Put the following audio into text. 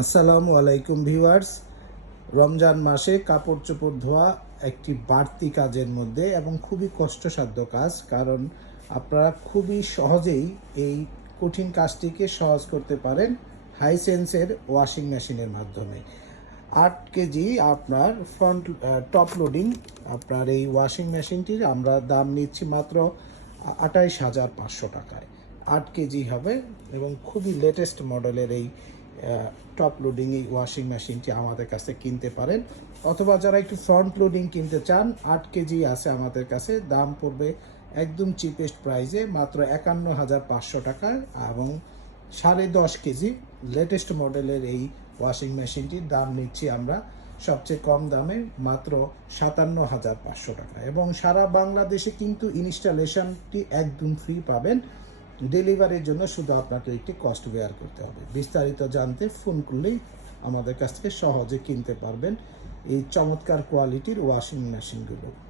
আসসালামু আলাইকুম ভিউয়ার্স। রমজান মাসে কাপড় চোপড় ধোয়া একটি বাড়তি কাজের মধ্যে এবং খুবই কষ্টসাধ্য কাজ, কারণ আপনারা খুবই সহজেই এই কঠিন কাজটিকে সহজ করতে পারেন হাইসেন্সের ওয়াশিং মেশিনের মাধ্যমে। আট কেজি আপনার ফ্রন্ট টপ লোডিং আপনার এই ওয়াশিং মেশিনটির আমরা দাম নিচ্ছি মাত্র আটাইশ হাজার পাঁচশো টাকায়। আট কেজি হবে এবং খুবই লেটেস্ট মডেলের এই টপ লোডিং এই ওয়াশিং মেশিনটি আমাদের কাছে কিনতে পারেন। অথবা যারা একটু ফ্রন্ট লোডিং কিনতে চান, আট কেজি আছে আমাদের কাছে, দাম পড়বে একদম চিপেস্ট প্রাইসে মাত্র একান্ন হাজার পাঁচশো টাকায় এবং সাড়ে দশ কেজি লেটেস্ট মডেলের এই ওয়াশিং মেশিনটির দাম নিচ্ছি আমরা সবচেয়ে কম দামে মাত্র সাতান্ন হাজার পাঁচশো টাকা। এবং সারা বাংলাদেশে কিন্তু ইনস্টলেশনটি একদম ফ্রি পাবেন। ডেলিভারির জন্য শুধু আপনাকে একটি কস্ট বেয়ার করতে হবে। বিস্তারিত জানতে ফোন করলেই আমাদের কাছ থেকে সহজে কিনতে পারবেন এই চমৎকার কোয়ালিটির ওয়াশিং মেশিনগুলো।